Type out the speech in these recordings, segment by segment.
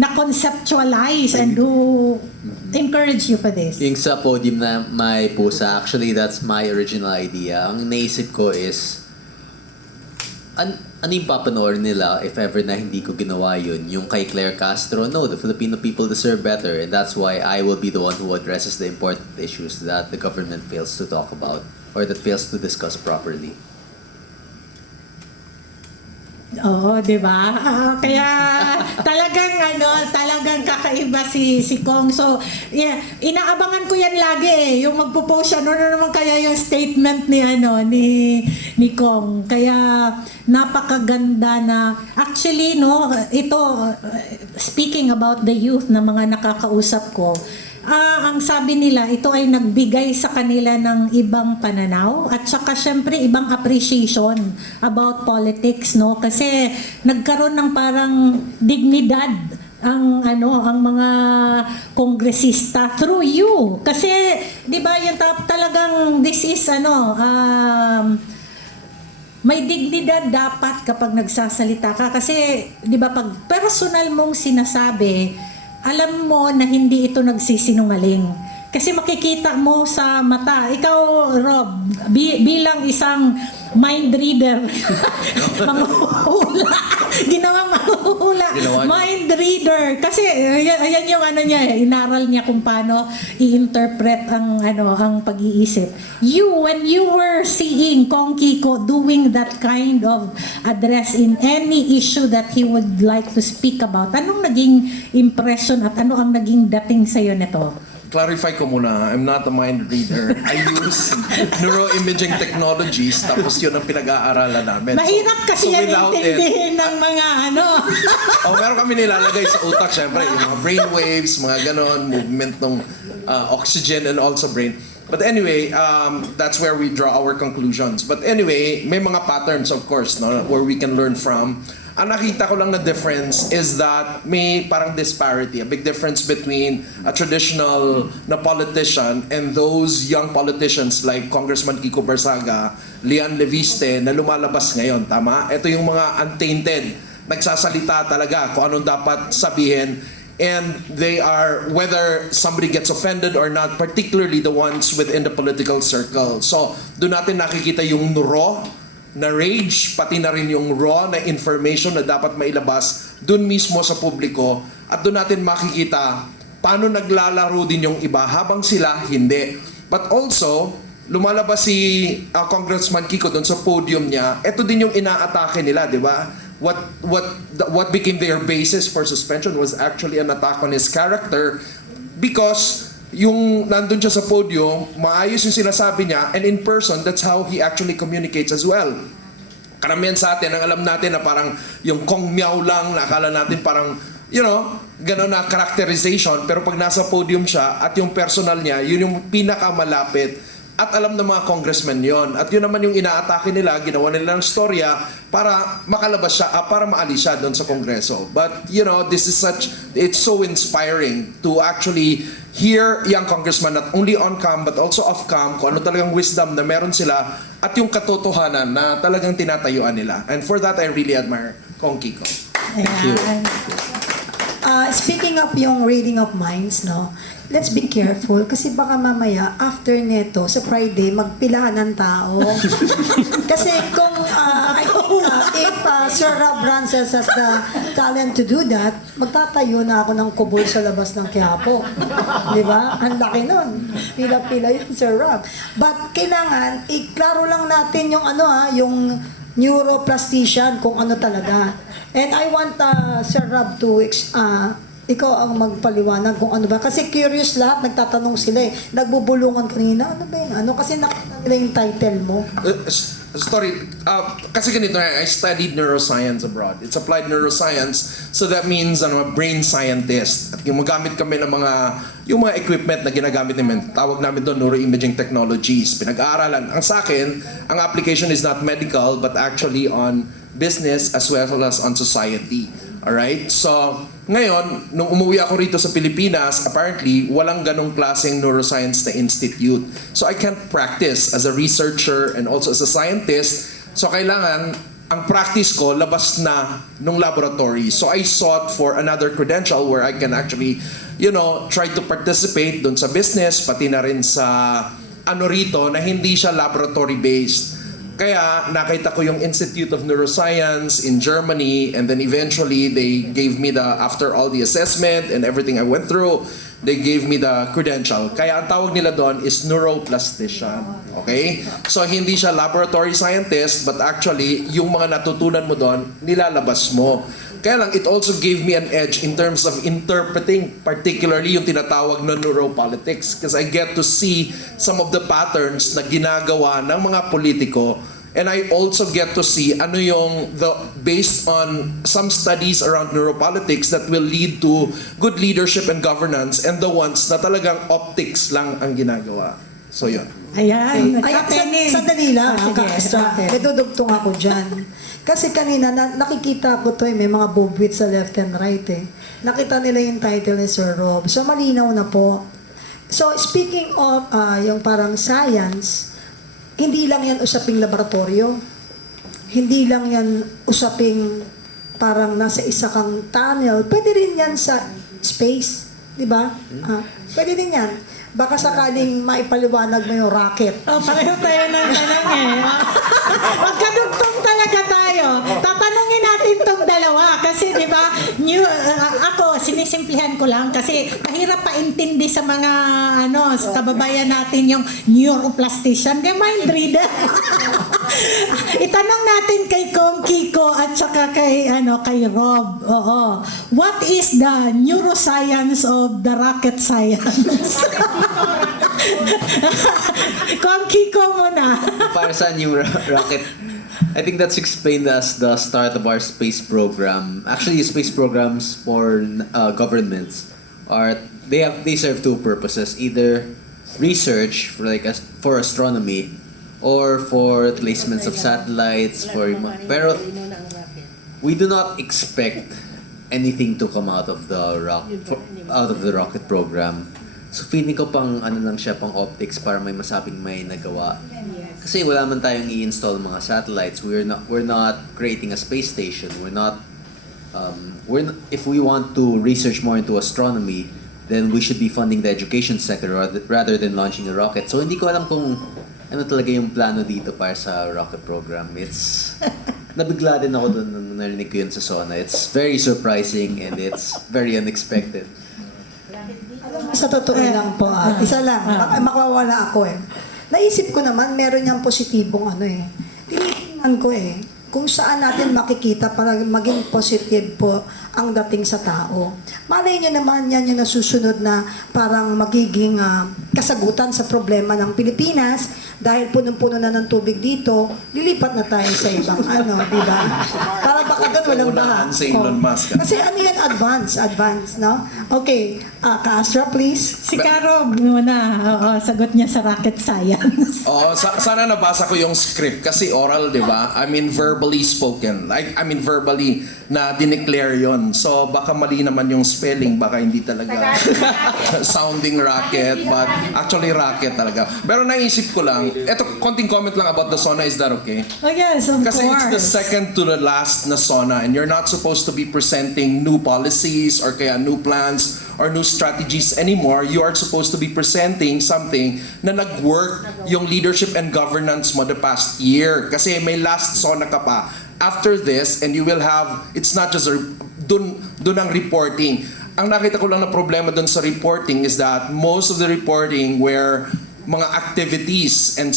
na-conceptualize and who encourage you for this? Yung sa podium na may pusa, actually that's my original idea. Ang naisip ko is, ano yung papanoorin nila if ever na hindi ko ginawa yun? Yung kay Claire Castro, no, the Filipino people deserve better, and that's why I will be the one who addresses the important issues that the government fails to talk about or that fails to discuss properly. Oo, di ba? Kaya talagang kakaiba si Kong. So, yeah, inaabangan ko yan lagi eh. Yung magpo-post siya, ano naman kaya yung statement ni Kong. Kaya napakaganda na actually ito speaking about the youth na mga nakakausap ko. Ang sabi nila, ito ay nagbigay sa kanila ng ibang pananaw at saka syempre ibang appreciation about politics, no? Kasi nagkaroon ng parang dignidad ang mga kongresista through you. Kasi 'di ba yung talagang this is may dignidad dapat kapag nagsasalita ka kasi 'di ba pag personal mong sinasabi, alam mo na hindi ito nagsisinungaling. Kasi makikita mo sa mata. Ikaw, Rob, bilang isang mind reader, manghuhula. Manghuhula. Mind reader. Kasi ayan yung inaral niya kung paano i-interpret ang pag-iisip. When you were seeing Kong Kiko doing that kind of address in any issue that he would like to speak about, anong naging impression at ano ang naging dating sa'yo nito? Clarify ko muna, I'm not a mind reader. I use neuroimaging technologies, tapos yun ang pinag-aaralan namin. Mahirap kasi yan intindihin ng mga meron kami nilalagay sa utak, syempre, yung mga brain waves, mga ganon, movement ng oxygen and also brain. But anyway, that's where we draw our conclusions. But anyway, may mga patterns, of course, where we can learn from. Ang nakita ko lang na difference is that may parang disparity, a big difference between a traditional na politician and those young politicians like Congressman Kiko Barsaga, Lian Leviste na lumalabas ngayon, tama? Ito yung mga untainted, nagsasalita talaga kung anong dapat sabihin, and they are, whether somebody gets offended or not, particularly the ones within the political circle. So, doon natin nakikita yung raw na rage, pati na rin yung raw na information na dapat mailabas dun mismo sa publiko, at dun natin makikita paano naglalaro din yung iba habang sila hindi. But also, lumalabas si Congressman Kiko dun sa podium niya, ito din yung inaatake nila, di ba? What became their basis for suspension was actually an attack on his character, because yung nandun siya sa podium, maayos yung sinasabi niya, and in person, that's how he actually communicates as well. Karamihan sa atin, ang alam natin na parang yung kong meow lang, na akala natin parang, gano'n na characterization, pero pag nasa podium siya, at yung personal niya, yun yung pinakamalapit, at alam ng mga congressmen yon. At yun naman yung inaatake nila, ginawa nila ng storya para makalabas siya, para maalis siya doon sa Kongreso. But, this is it's so inspiring to actually hear young congressmen not only on cam but also off cam, kung ano talagang wisdom na meron sila at yung katotohanan na talagang tinatayuan nila. And for that, I really admire Kong Kiko. Thank you. Speaking of yung reading of minds, let's be careful kasi baka mamaya after neto sa Friday magpilahan ng tao. Kasi kung I think if Sir Rob Rances has the talent to do that, magtatayo na ako ng kubol sa labas ng Quiapo. Di ba? Ang laki nun. Pila-pila yun, Sir Rob. But kailangan, iklaro lang natin yung yung neuroplastician kung ano talaga. And I want Sir Rob to ikaw ang magpaliwanag kung ano ba. Kasi curious lahat, nagtatanong sila eh. Nagbubulungan kanina, ano ba yung Kasi nakita nila yung title mo. Kasi ganito, I studied neuroscience abroad. It's applied neuroscience, so that means a brain scientist. At gumagamit kami ng yung mga equipment na ginagamit namin. Tawag namin doon neuroimaging technologies. Pinag-aaralan. Ang sa akin, ang application is not medical, but actually on business as well as on society. Alright? So, ngayon, nung umuwi ako rito sa Pilipinas, apparently, walang ganong klaseng neuroscience na institute. So, I can't practice as a researcher and also as a scientist. So, kailangan ang practice ko labas na nung laboratory. So I sought for another credential where I can actually, try to participate doon sa business, pati na rin sa rito na hindi siya laboratory-based. Kaya nakita ko yung Institute of Neuroscience in Germany, and then eventually they gave me after all the assessment and everything I went through, they gave me the credential. Kaya ang tawag nila doon is neuroplastician. Okay? So hindi siya laboratory scientist, but actually yung mga natutunan mo doon, nilalabas mo. Kaya lang, it also gave me an edge in terms of interpreting, particularly yung tinatawag na neuropolitics, because I get to see some of the patterns na ginagawa ng mga politiko, and I also get to see based on some studies around neuropolitics that will lead to good leadership and governance, and the ones na talagang optics lang ang ginagawa. So yun. Ayan. Ay, Penny. sandali lang, Sige, Ka-Astra. okay. May dudugtong ako dyan. Kasi kanina, nakikita ko to may mga bobwit sa left and right Nakita nila yung title ni Sir Rob. So, malinaw na po. So, speaking of yung parang science, hindi lang yan usaping laboratorio. Hindi lang yan usaping parang nasa isa kang tunnel. Pwede rin yan sa space. Di ba? Pwede rin yan. Baka sakaling maipaliwanag mo yung rocket. Pareho tayo ng tanong Magkadugtong talaga tayo. Tatanungin natin tong dalawa. Kasi di ba, ako, sinisimplihan ko lang kasi mahirap paintindi sa mga sa kababayan natin yung neuroplastician. Kaya mind reader. Itanong natin kay Kong Kiko at saka kay Rob. Oo. What is the neuroscience of the rocket science? Kong Kiko muna. Para sa new rocket, I think that's explained as the start of our space program. Actually, space programs for governments they serve two purposes: either research for astronomy, or for placements of satellites. Pero we do not expect anything to come out of the rocket program. So feeling ko pang lang siya, pang optics para may masabing may nagawa. Kasi wala man tayong i-install mga satellites. We're not creating a space station. If we want to research more into astronomy, then we should be funding the education sector rather than launching a rocket. So hindi ko alam kung ano talaga yung plano dito para sa rocket program. Nabigla din ako doon nung narinig ko yun sa SONA. It's very surprising and it's very unexpected. Sa totoo lang po, isa lang, makawala ako Naisip ko naman, meron niyang positibong Tinitingnan ko kung saan natin makikita para maging positive po ang dating sa tao. Malay niyo naman yan yung nasusunod na parang magiging kasagutan sa problema ng Pilipinas dahil punong-puno na ng tubig dito, lilipat na tayo sa ibang di ba? Para baka doon walang baha. Unahan si Elon Musk. Kasi yan, advance, no? Okay, Ka-Astra, please. Si Caro muna. Oo, sagot niya sa rocket science. Sana nabasa ko yung script kasi oral, di ba? I mean, verbally spoken. Verbally na dineclare yon. So, baka mali naman yung spelling. Baka hindi talaga sounding rocket, but actually rocket talaga. Pero naisip ko lang, konting comment lang about the SONA. Is that okay? Oh yes, of Kasi course. it's the second to the last na SONA, and you're not supposed to be presenting new policies or kaya new plans or new strategies anymore. You are supposed to be presenting something na nag-work yung leadership and governance mo the past year. Kasi may last SONA ka pa after this, and you will have, it's not just dun ang reporting. Ang nakita ko lang na problema dun sa reporting is that most of the reporting were mga activities, and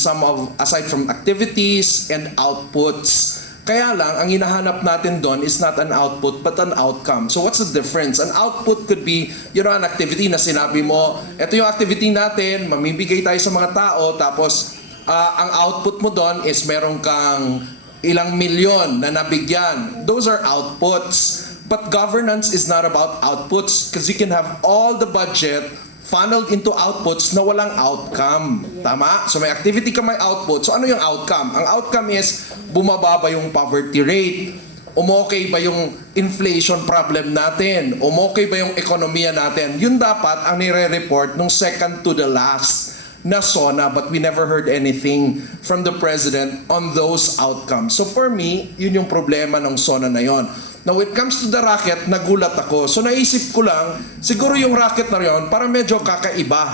aside from activities and outputs. Kaya lang, ang hinahanap natin doon is not an output but an outcome. So what's the difference? An output could be, an activity na sinabi mo, ito yung activity natin, mamibigay tayo sa mga tao, tapos ang output mo doon is meron kang ilang milyon na nabigyan. Those are outputs. But governance is not about outputs because you can have all the budget funneled into outputs na walang outcome. Tama? So may activity ka, may output. So ano yung outcome? Ang outcome is bumaba ba yung poverty rate? Umokay ba yung inflation problem natin? Umokay ba yung ekonomiya natin? Yun dapat ang nire-report nung second to the last na SONA, but we never heard anything from the President on those outcomes. So for me, yun yung problema ng SONA na yon. Now, when it comes to the racket, nagulat ako. So naisip ko lang, siguro yung racket na yon, para medyo kakaiba